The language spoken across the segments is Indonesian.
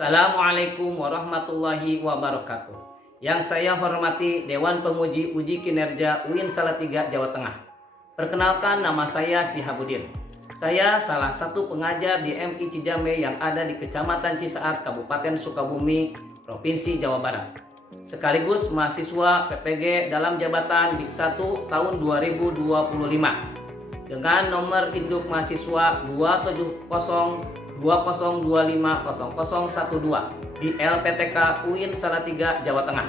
Assalamualaikum warahmatullahi wabarakatuh. Yang saya hormati Dewan Penguji Uji Kinerja UIN Salatiga Jawa Tengah. Perkenalkan, nama saya Sihabudin. Saya salah satu pengajar di MI Cijambe yang ada di Kecamatan Cisaat, Kabupaten Sukabumi, Provinsi Jawa Barat. Sekaligus mahasiswa PPG dalam jabatan Dik 1 tahun 2025 dengan nomor induk mahasiswa 270 20250012 di LPTK UIN Salatiga Jawa Tengah.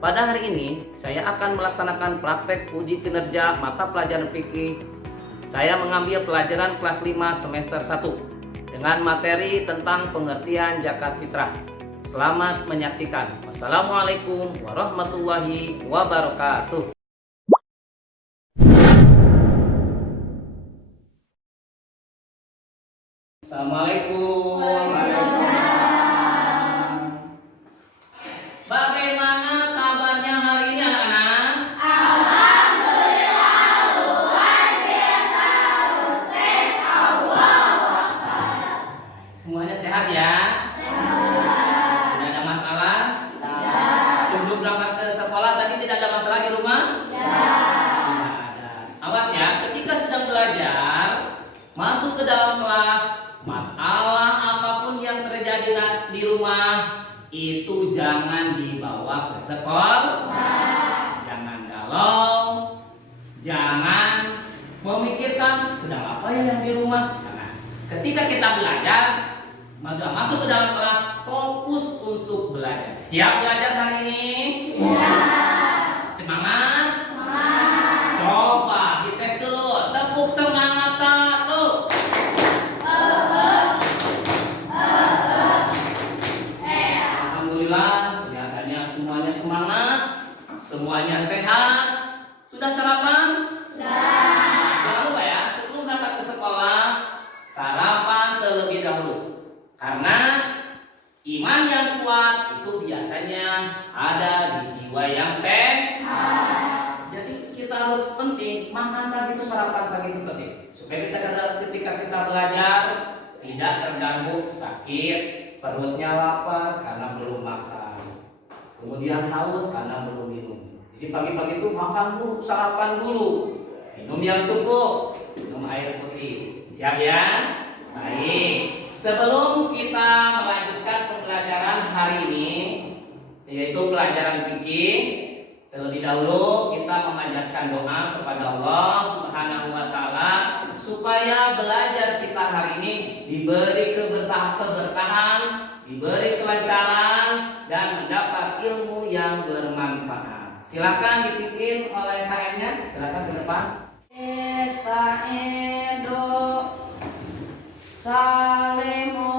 Pada hari ini saya akan melaksanakan praktek uji kinerja mata pelajaran fikih. Saya mengambil pelajaran kelas 5 semester 1 dengan materi tentang pengertian zakat fitrah. Selamat menyaksikan. Wassalamualaikum warahmatullahi wabarakatuh. Assalamualaikum. Bagaimana kabarnya hari ini anak-anak? Alhamdulillah luar biasa sukses Allah. Semuanya sehat ya? Tidak ada masalah? Sebelum berangkat ke sekolah tadi tidak ada masalah di rumah? Tidak ada. Awas ya, ketika sedang belajar, masuk ke dalam kelas, masalah apapun yang terjadi di rumah itu jangan dibawa ke sekolah. Jangan galau, jangan memikirkan sedang apa ya yang di rumah. Jangan. Ketika kita belajar, maka masuk ke dalam kelas, fokus untuk belajar. Siap belajar hari ini? Siap. Semangat? Coba dites dulu. Tepuk semangat satu. Alhamdulillah, kelihatannya semuanya semangat, semuanya sehat. Sudah sarapan? Sudah. Jangan lupa ya, sebelum berangkat ke sekolah, sarapan terlebih dahulu. Karena iman yang kuat itu biasanya ada di jiwa yang sehat. Jadi kita harus penting makan pagi itu, sarapan pagi itu penting supaya kita ketika kita belajar tidak terganggu sakit, perutnya lapar karena belum makan, kemudian haus karena belum minum. Jadi pagi-pagi itu makan dulu, sarapan dulu, minum yang cukup, minum air putih. Siap ya? Baik. Sebelum kita melanjutkan pembelajaran hari ini, yaitu pelajaran fikih, terlebih dahulu kita memanjatkan doa kepada Allah Subhanahu wa Ta'ala supaya belajar kita hari ini diberi keberkahan, diberi kelancaran, dan mendapat ilmu yang bermanfaat. Silakan dipimpin oleh KM-nya. Silakan ke depan. Eskaido Salemo.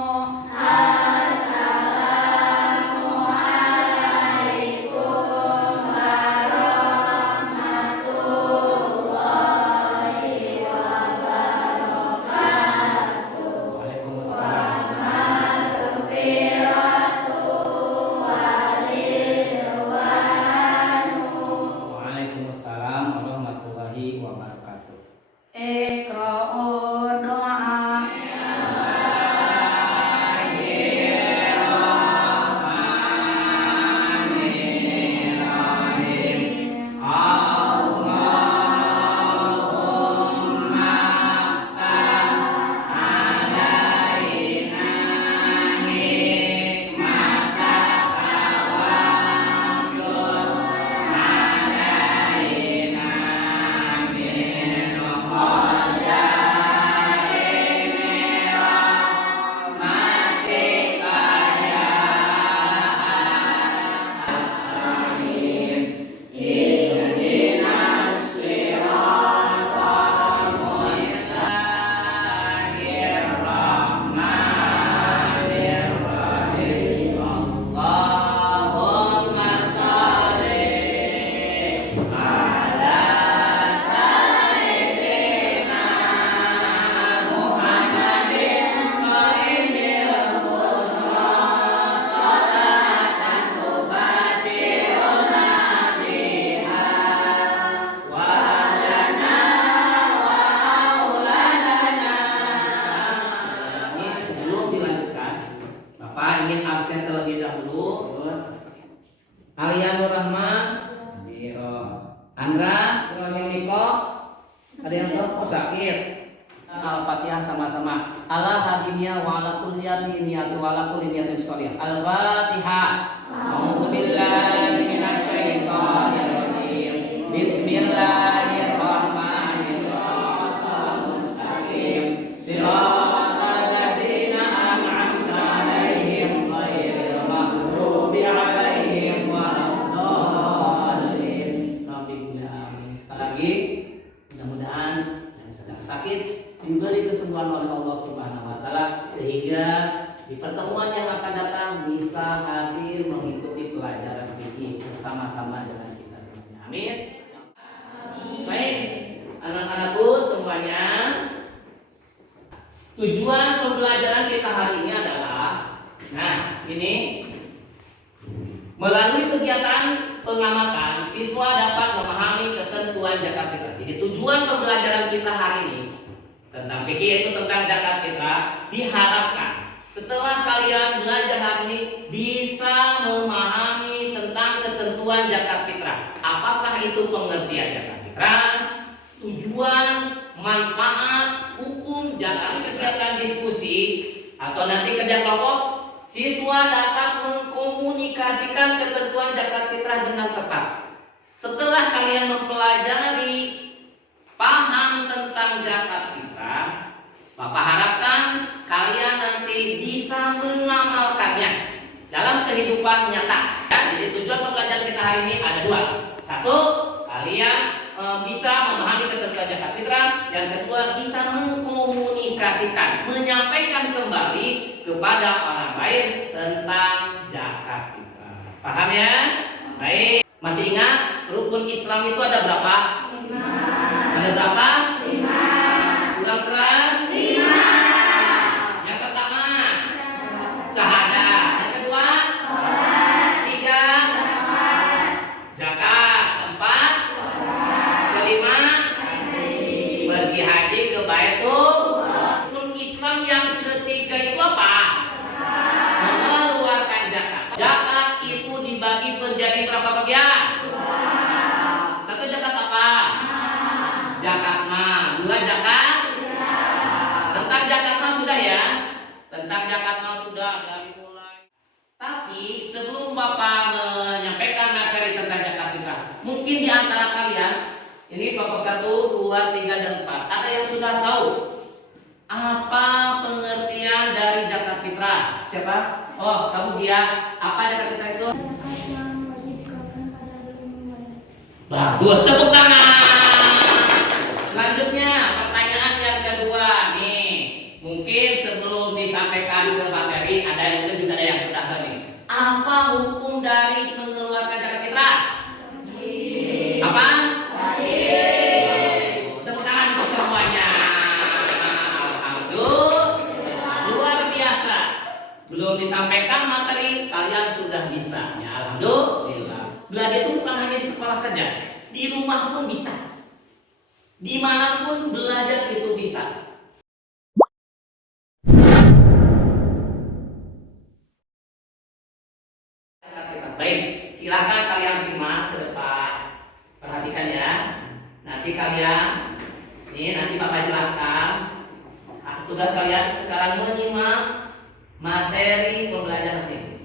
Ada yang tahu? Oh sakit. Al-Fatihah sama-sama. Ala hadiniya wa ala kulli niyati wa ala kulli niyatin sholihah. Al-Fatihah. A'udzubillahi minasyaitonir rajim. Bismillahirrahmanirrahim. Shiratal ladzina an'amta 'alaihim ghairil maghdubi 'alaihim waladdallin. Rabbil alamin. Sekali lagi, mudah-mudahan yang sedang sakit diberi kesembuhan oleh Allah Subhanahu wa taala sehingga di pertemuan yang akan datang bisa hadir mengikuti pelajaran fikih bersama-sama dengan kita semuanya. Amin. Baik, anak-anakku semuanya, tujuan pembelajaran kita hari ini adalah ini melalui kegiatan pengamatan siswa dapat memahami ketentuan zakat fitrah. Jadi tujuan pembelajaran kita hari ini tentang fikih yaitu tentang zakat fitrah, diharapkan setelah kalian belajar hari ini bisa memahami tentang ketentuan zakat fitrah. Apakah itu pengertian zakat fitrah, tujuan, manfaat, hukum, zakat, kegiatan diskusi atau nanti kerja kelompok, siswa dapat mengkomunikasikan ketentuan zakat fitrah dengan tepat. Setelah kalian mempelajari paham tentang zakat fitrah, Bapak harapkan kalian nanti bisa mengamalkannya dalam kehidupan nyata. Jadi tujuan pembelajaran kita hari ini ada dua. Satu, kalian bisa memahami ketentuan zakat fitrah. Yang kedua, bisa mengkomunikasikan, menyampaikan kembali kepada orang lain tentang zakat fitrah. Paham ya? Baik. Masih ingat rukun Islam itu ada berapa? 5. Ada berapa? 5. Kurang keras? 5. Yang pertama syahadat. Yang kedua salat. 3 zakat. 4 kelima pergi haji ke Baitul. Rukun Islam yang ketiga itu apa? Mengeluarkan zakat. Zakat itu dibagi menjadi berapa bagian? 1 zakat apa? Zakat mal. 2 zakat? Tentang zakat mal sudah ya? Tentang zakat mal sudah dari mulai. Tapi sebelum Bapak menyampaikan materi tentang zakat fitrah, mungkin di antara kalian ini kelompok 1, 2, 3, dan 4 ada yang sudah tahu apa pengertian dari zakat fitrah? Siapa? Oh, kamu dia. Apa zakat fitrah itu? Bagus, tepuk tangan. Selanjutnya pertanyaan yang kedua nih. Mungkin sebelum disampaikan ke materi ada yang mungkin juga ada yang sudah tahu nih. Apa hukum dari mengeluarkan zakat fitrah? Apa? Tepuk tangan untuk semuanya. Alhamdulillah. Luar biasa. Belum disampaikan materi kalian sudah bisa. Ya, alhamdulillah. Belajar itu bukan hanya di sekolah saja, di rumah pun bisa. Dimanapun belajar itu bisa. Baik, silakan kalian simak ke depan. Perhatikan ya. Nanti kalian, nanti Bapak jelaskan. Tugas kalian sekarang menyimak materi pembelajaran ini.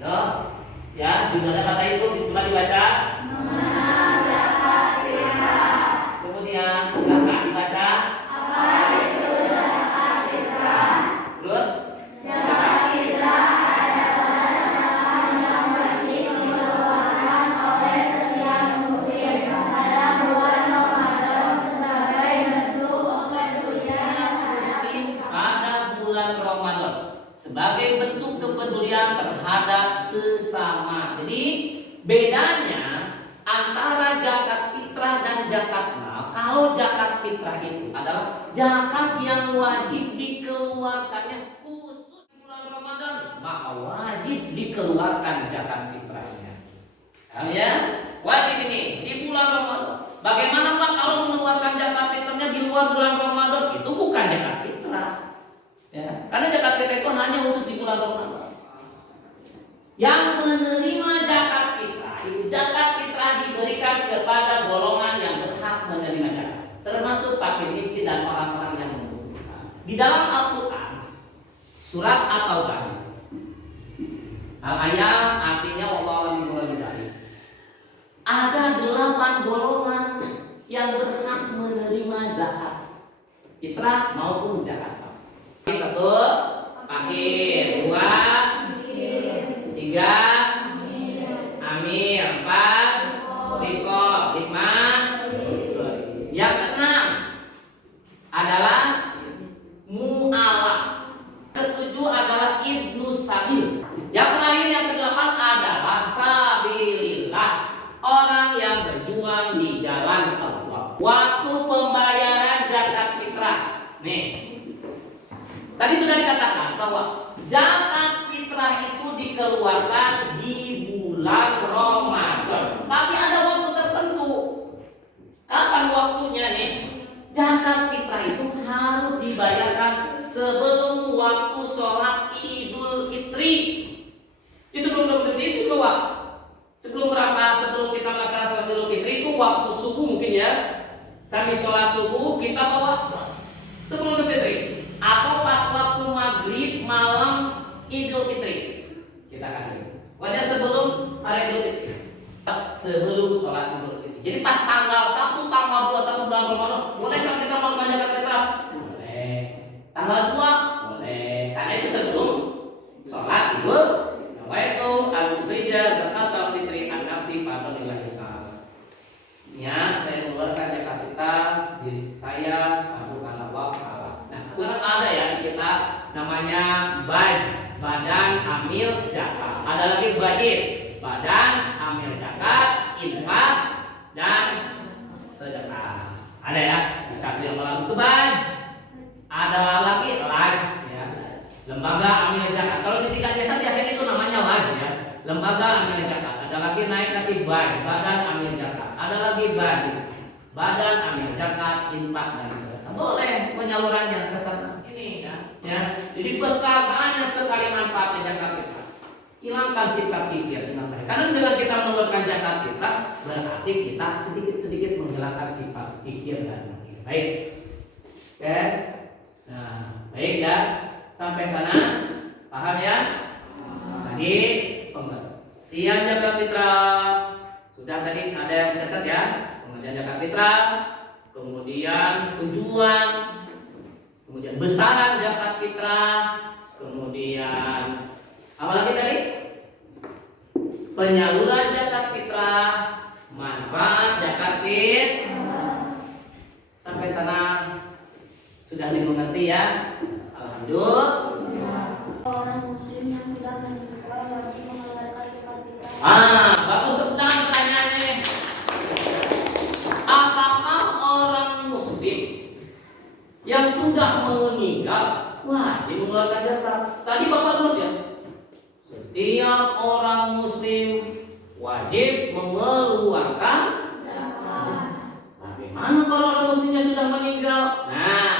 Ya, judulnya kata itu coba dibaca. Kemudian silakan dibaca. Apa itu zakat fitrah? Terus zakat fitrah adalah zakat yang wajib dikeluarkan oleh setiap muslim pada bulan Ramadan sebagai bentuk kepedulian muslim pada bulan Ramadan sebagai bentuk kepedulian terhadap sesama. Jadi bedanya antara zakat fitrah dan zakat mal, kalau zakat fitrah itu adalah zakat yang wajib dikeluarkannya khusus bulan Ramadan, maka wajib dikeluarkan zakat fitrahnya. Paham ya? Wajib ini di bulan Ramadan. Bagaimana Pak kalau mengeluarkan zakat fitrahnya di luar bulan Ramadan? Itu bukan zakat fitrah. Ya, karena zakat fitrah itu hanya khusus di bulan Ramadan. Yang menerima zakat fitrah itu zakat fitrah diberikan kepada golongan yang berhak menerima zakat, termasuk fakir miskin dan orang-orang yang membutuhkan. Di dalam Al-Quran, surat At-Taubah, Al-Ayat artinya wallahu a'lam bishawab. Ada 8 golongan yang berhak menerima zakat fitrah maupun zakat. Satu, fakir. Dua, tiga, amir. Empat, rikob. Lima, yang keenam adalah mu'alaf. Ketujuh adalah ibnu sabil. Yang terakhir yang kedelapan adalah sabilillah, orang yang berjuang di jalan Allah. Waktu pembayaran zakat fitrah. Nih, tadi sudah dikatakan bahwa zakat fitrah itu dikeluarkan di bulan Ramadan. Tapi ada waktu tertentu. Kapan waktunya nih? Zakat fitrah itu harus dibayarkan sebelum waktu sholat Idul Fitri. Di sebelum Idul Fitri itu bahwa sebelum berapa? Sebelum kita melaksanakan sholat Idul Fitri itu waktu subuh mungkin ya. Sambil sholat subuh kita bawa sebelum Idul Fitri, atau pas waktu maghrib malam Idul Fitri kita kasih. Pokoknya sebelum hari Idul Fitri, sebelum sholat Idul Fitri. Jadi pas tanggal 1, tanggal 2, 1 bulan Ramadan, boleh kan kita mau zakat fitrah? Boleh. Tanggal 2 boleh. Karena itu sebelum sholat Idul. Waitu al-fitri zakat fitri an-nafsi fadlillahi ta'ala. Niat saya mengeluarkan zakat fitrah diri saya bukan Allah Ta'ala. Nah, sekarang ada ya di kita namanya BAS, Badan Amil Zakat. Ada lagi BAJIS, Badan Amil Zakat, Infak dan Sedekah. Ada ya, bisa yang melalui ke BAS. Ada lagi LAJS ya, Lembaga Amil Zakat. Kalau di tingkat desa biasanya itu namanya LAJS ya, Lembaga Amil Zakat. Ada lagi naik lagi BAS, Badan Amil Zakat. Ada lagi BAJIS, Badan Amil Zakat, Infak dan Sedekah. Boleh penyalurannya ke sana. Ini ya. Jadi besar banyak sekali manfaatnya zakat fitrah. Hilangkan sifat pikir, karena dengan kita mengeluarkan zakat fitrah berarti kita sedikit-sedikit menghilangkan sifat pikir dan baik. Oke. Nah, baik ya. Sampai sana paham ya? Tadi pengertian zakat fitrah sudah, tadi ada yang mencatat ya. Pengertian zakat fitrah, kemudian tujuan, kemudian besaran zakat fitrah, kemudian apa lagi tadi? Penyaluran zakat fitrah, manfaat zakat fitrah. Sampai sana sudah dimengerti ya? Alhamdulillah. Orang muslim yang sudah meninggal wajib mengeluarkan zakat fitrah. Bagus, tepuk tangan pertanyaannya. Apakah orang muslim yang sudah meninggal wajib mengeluarkan zakat? Tadi Bapak terus ya. Setiap orang muslim wajib mengeluarkan zakat. Bagaimana kalau orang muslimnya sudah meninggal? Nah,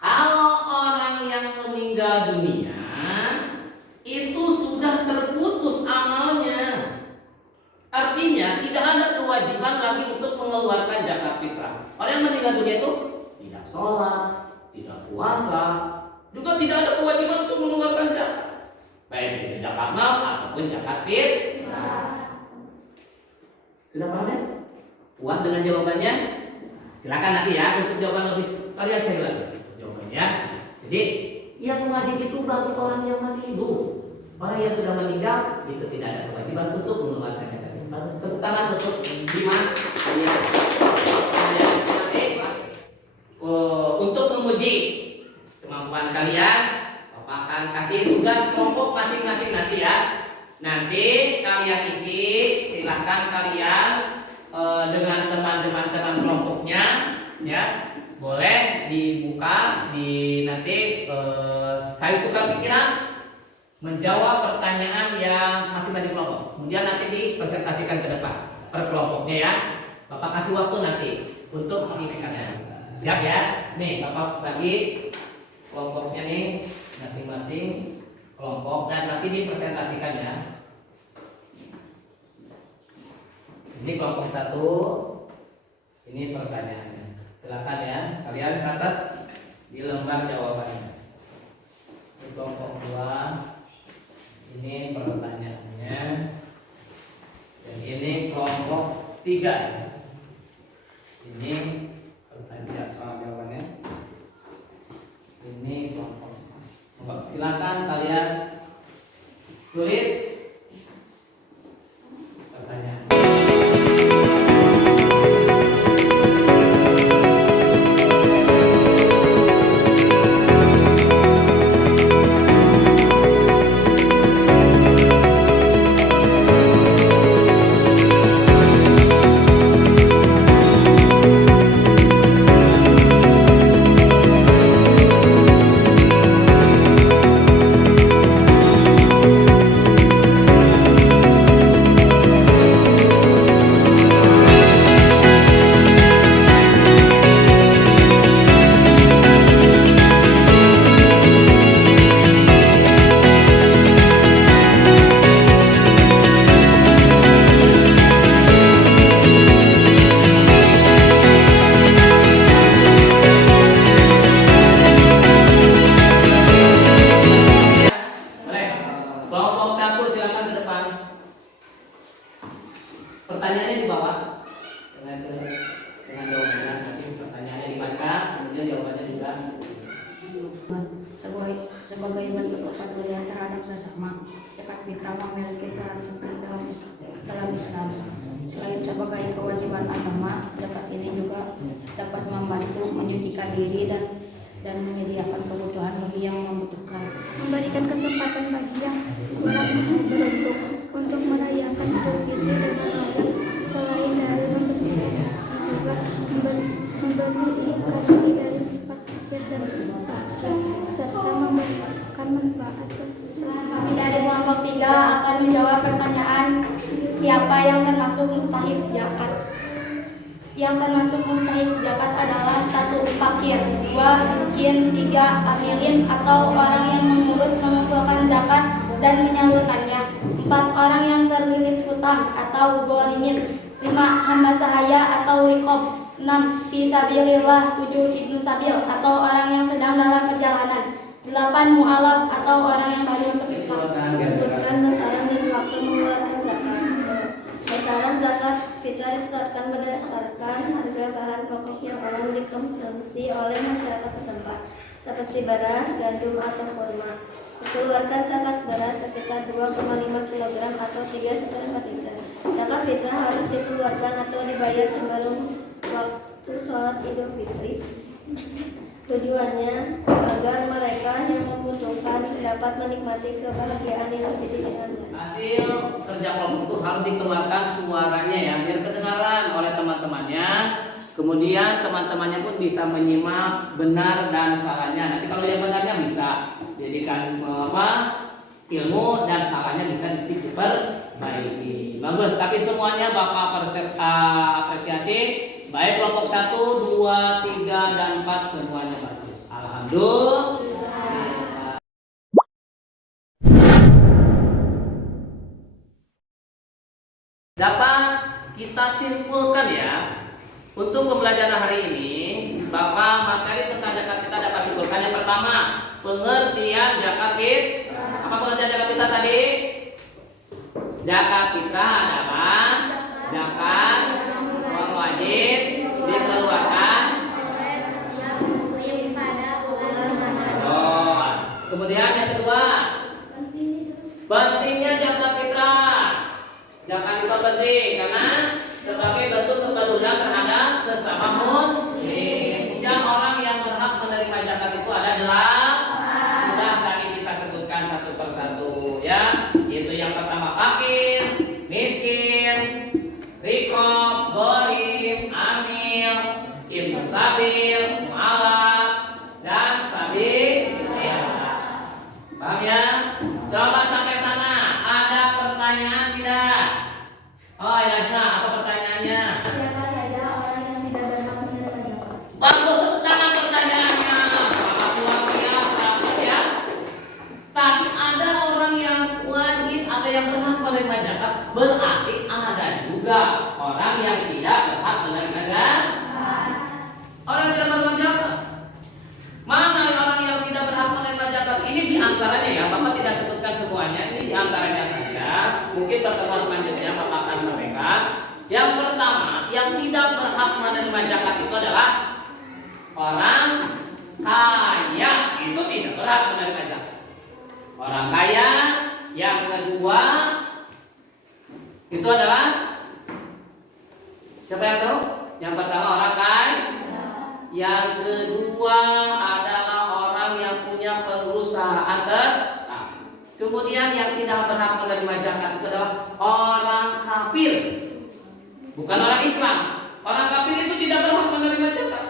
kalau orang yang meninggal dunia itu sudah terputus amalnya. Artinya tidak ada kewajiban lagi untuk mengeluarkan zakat fitrah. Orang yang meninggal dunia itu tidak sholat, tidak puasa, juga tidak ada kewajiban untuk mengeluarkan zakat. Baik itu zakat mal ataupun zakat fitrah. Sudah paham ya? Puas dengan jawabannya? Silakan nanti ya untuk jawaban lebih kalian cari lagi jawabannya ya. Jadi yang wajib itu bagi orang yang masih hidup. Orang yang sudah meninggal itu tidak ada kewajiban untuk mengeluarkan zakat. Tepuk tangan untuk Dimas. Untuk menguji kemampuan kalian, Bapak akan kasih tugas kelompok masing-masing nanti ya. Nanti kalian isi, silahkan kalian dengan teman-teman kelompoknya ya. Boleh dibuka di nanti saya tukar pikiran menjawab pertanyaan yang masing-masing kelompok. Kemudian nanti dipresentasikan ke depan per kelompoknya ya. Bapak kasih waktu nanti untuk mengisikannya. Siap ya? Nih Bapak bagi kelompoknya nih masing-masing kelompok dan nanti dipresentasikan ya. Ini kelompok 1, ini pertanyaannya. Silakan ya, kalian catat di lembar jawabannya. Ini kelompok 2, ini pertanyaannya, dan ini kelompok 3. Ini pertanyaan soal jawabannya. Ini kelompok. Silakan kalian tulis pertanyaan. Kelompok 1 silakan ke depan. Pertanyaannya di bawah dengan jawabannya. Nanti pertanyaannya dibaca, kemudian jawabannya juga. Sebagai bentuk kepedulian terhadap sesama, zakat fitrah memiliki peran penting dalam Islam. Selain sebagai kewajiban agama, zakat ini juga dapat membantu menyucikan diri dan menyediakan kebutuhan bagi yang membutuhkan. Memberikan kesempatan bagi yang kurang beruntung untuk merayakan Idul Fitri dan Ramadan. Selain dari membersihkan juga membersihkan diri dari sifat kafir dan fakir serta memberikan manfaat sosial. Kami dari kelompok 3 akan menjawab pertanyaan siapa yang termasuk mustahik zakat. Yang termasuk mustahik zakat adalah 1. Fakir, 2. Miskin, 3. Amilin atau orang yang mengurus mengumpulkan zakat dan menyalurkannya, 4. Orang yang terlilit hutang atau ghorimin, 5. Hamba sahaya atau riqab, 6. Fisabilillah, 7. Ibnu sabil atau orang yang sedang dalam perjalanan, 8. Mu'alaf atau orang yang baru masuk Islam. Sebutkan besaran dan waktu mengeluarkan zakat. Besaran zakat fitrah ditetapkan berdasarkan harga bahan pokok yang umum dikonsumsi oleh masyarakat setempat, seperti beras, gandum, atau kurma. Dikeluarkan zakat beras sekitar 2,5 kg atau 3,4 liter. Zakat fitrah harus dikeluarkan atau dibayar sebelum waktu sholat Idul Fitri. Tujuannya agar mereka yang membutuhkan dapat menikmati kebahagiaan Idul Fitri dengannya. Hasil kerja kelompok itu harus dikeluarkan suaranya ya, biar kedengaran oleh teman-temannya. Kemudian teman-temannya pun bisa menyimak benar dan salahnya. Nanti kalau yang benarnya bisa jadikan ilmu, dan salahnya bisa diperbaiki. Bagus, tapi semuanya Bapak apresiasi. Baik kelompok 1, 2, 3, dan 4 semuanya bagus. Alhamdulillah. Dapat kita simpulkan ya, untuk pembelajaran hari ini, Bapak materi tentang zakat kita dapat simpulkan. Yang pertama, pengertian zakat fitrah. Apa pengertian zakat fitrah tadi? Zakat fitrah adalah zakat uang wajib dikeluarkan Oleh setiap muslim pada bulan Ramadan. oh. Kemudian yang kedua, pentingnya zakat fitrah. Zakat itu penting karena sebagai bentuk kepedulian terhadap sesama muslim. Dan orang yang berhak menerima zakat itu ada 8. Sudah tadi kita sebutkan satu persatu ya. Itu yang pertama fakir, miskin, riqab, gharim, amil, ibnu sabil, mu'alaf, dan sabilillah. Paham ya? Coba sampai sana. Ada pertanyaan tidak? Oh ya, apa pertanyaannya? Siapa saja orang yang tidak berhak menerima zakat? Bagus, tepuk tangan pertanyaannya. Selamat luar biasa. Yang pertama, yang tidak berhak menerima zakat itu adalah orang kaya. Itu tidak berhak menerima zakat. Orang kaya. Yang kedua itu adalah siapa yang tahu? Yang pertama orang kaya. Yang kedua adalah orang yang punya perusahaan tetap. Kemudian yang tidak berhak menerima zakat itu adalah orang kafir. Bukan orang Islam. Orang kafir itu tidak berhak menerima zakat.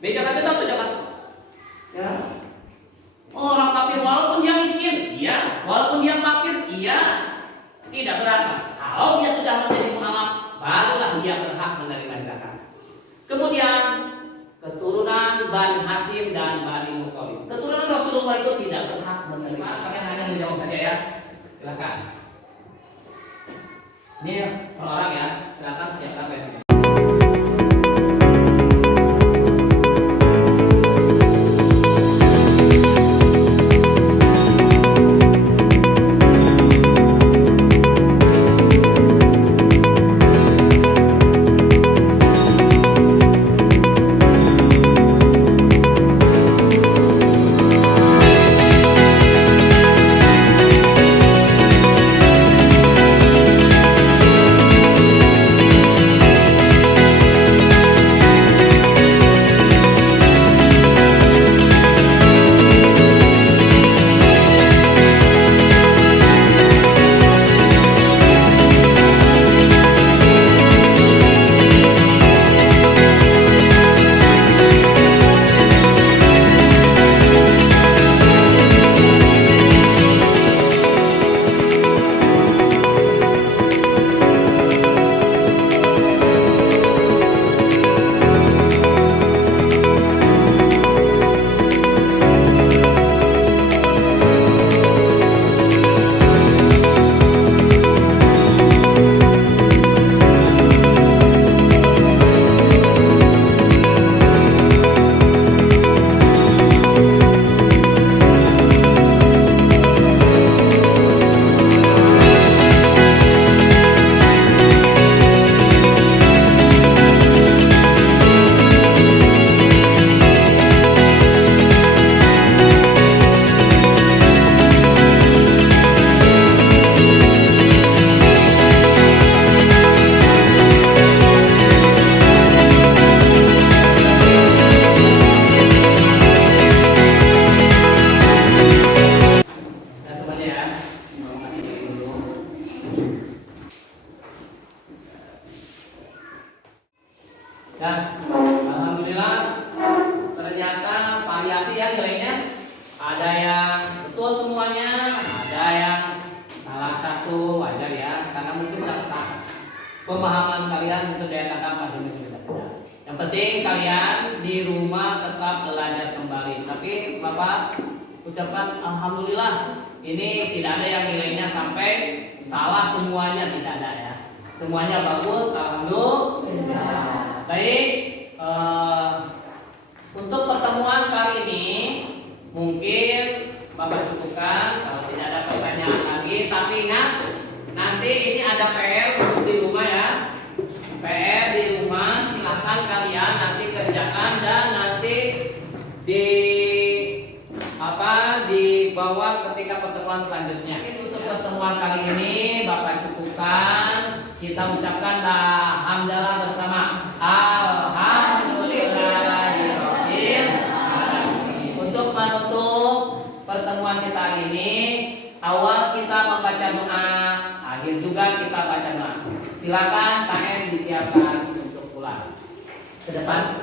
Beda kata tahu zakat. Ya. Orang kafir walaupun dia miskin, iya. Walaupun dia fakir, iya. Tidak berhak. Kalau dia sudah menjadi mualaf, barulah dia berhak menerima zakat. Kemudian keturunan Bani Hasyim dan Bani Muthalib. Keturunan Rasulullah itu tidak berhak menerima. Kalian hanya menjawab saja ya. Silakan. Ini orang ya. Silakan siapkan besok. Dan alhamdulillah ternyata variasi ya nilainya. Ada yang betul semuanya, ada yang salah satu, wajar ya, karena mungkin pemahaman kalian untuk daya tangkap masih berbeda. Yang penting kalian di rumah tetap belajar kembali. Tapi Bapak ucapkan alhamdulillah, ini tidak ada yang nilainya sampai salah semuanya, tidak ada ya. Semuanya bagus, alhamdulillah. Baik, untuk pertemuan kali ini mungkin Bapak cukupkan. Kalau tidak ada pertanyaan lagi, tapi ingat nanti ini ada PR untuk di rumah ya. PR di rumah silahkan kalian nanti kerjakan dan nanti dibawa ketika pertemuan selanjutnya. Untuk pertemuan kali ini Bapak cukupkan. Kita ucapkan alhamdulillah bersama. Alhamdulillahirabbil alamin. Untuk menutup pertemuan kita ini, awal kita membaca doa, akhir juga kita baca doa. Silakan KM disiapkan untuk pulang. Ke depan.